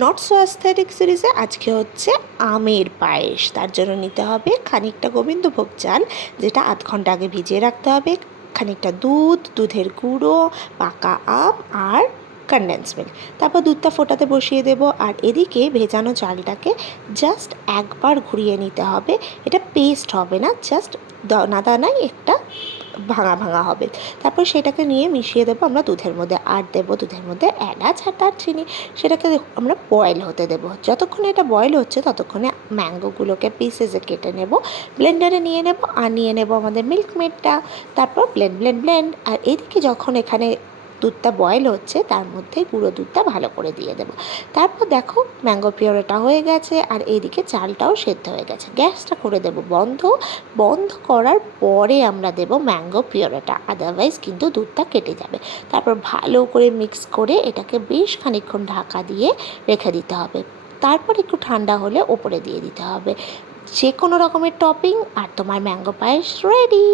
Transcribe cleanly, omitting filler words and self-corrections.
Not so aesthetic সিরিজে আজকে হচ্ছে আমের পায়েস। তার জন্য নিতে হবে খানিকটা গোবিন্দভোগ চাল, যেটা আধ ঘন্টা আগে ভিজিয়ে রাখতে হবে, খানিকটা দুধ, দুধের গুঁড়ো, পাকা আম আর কনডেন্স মিল্ক। তারপর দুধটা ফোটাতে বসিয়ে দেব, আর এদিকে ভেজানো চালটাকে জাস্ট একবার ঘুরিয়ে নিতে হবে। এটা পেস্ট হবে না, জাস্ট দানা দানায় একটা ভাঙা ভাঙা হবে। তারপর সেটাকে নিয়ে মিশিয়ে দেবো আমরা দুধের মধ্যে, আর দেবো দুধের মধ্যে এলাচ আর দারচিনি। সেটাকে আমরা বয়েল হতে দেবো। যতক্ষণে এটা বয়েল হচ্ছে ততক্ষণে ম্যাঙ্গোগুলোকে পিসেসে কেটে নেব, ব্লেন্ডারে নিয়ে নেব, আর নিয়ে নেব আমাদের মিল্ক মেডটা। তারপর ব্লেন্ড ব্লেন্ড ব্লেন্ড। আর এদিকে যখন এখানে দুধটা বয়েল হচ্ছে তার মধ্যে গুঁড়ো দুধটা ভালো করে দিয়ে দেবো। তারপর দেখো ম্যাঙ্গো পিওরেটা হয়ে গেছে, আর এইদিকে চালটাও সেদ্ধ হয়ে গেছে। গ্যাসটা করে দেবো বন্ধ। বন্ধ করার পরে আমরা দেব ম্যাঙ্গো পিওরেটা, আদারওয়াইজ কিন্তু দুধটা কেটে যাবে। তারপর ভালো করে মিক্স করে এটাকে বেশ খানিকক্ষণ ঢাকা দিয়ে রেখে দিতে হবে। তারপর একটু ঠান্ডা হলে ওপরে দিয়ে দিতে হবে যে কোনো রকমের টপিং, আর তোমার ম্যাঙ্গো পায়েস রেডি।